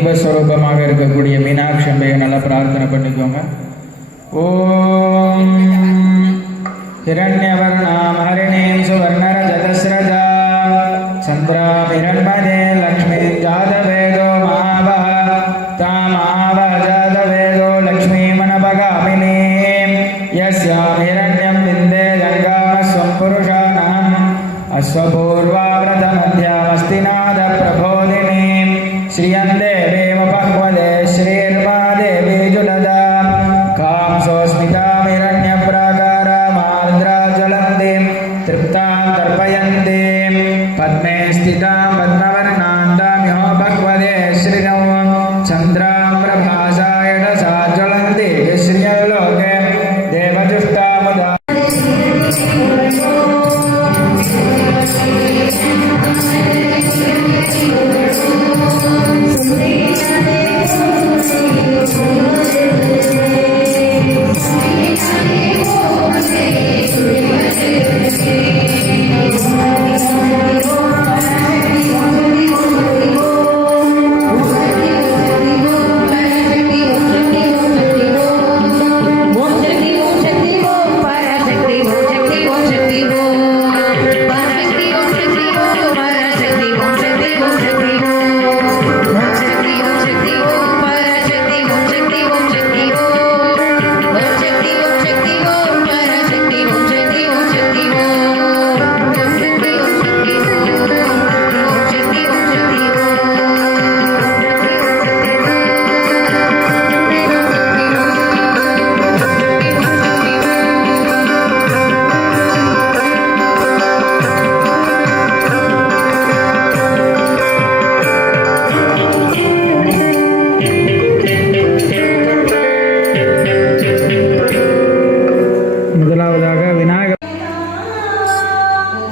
தீபஸ்வரூபமாக இருக்கக்கூடிய மீனாட்சி அம்பையை நல்லா பிரார்த்தனை பண்ணிக்கோங்க. ஓம் ஹிரண்யவர்ணாம் ஹரிணீம் சுவர்ணர ஜதஸ்ரதா சந்திராம் ஹிரண்மதே லக்ஷ்மி ஜாதவேதோ மாவா தாமாவ ஜாதவேதோ லக்ஷ்மி மணபகாமினீம் யஸ்யாம் ஹிரண்யம் விந்தே ஜங்காமஸ்வம் புருஷானம் அஸ்வபூர்வா விரதமத்யாமஸ்தினா पद्मे स्थिता पद्मवर्णान्तामिहो भगवदे श्रीरौ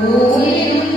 O único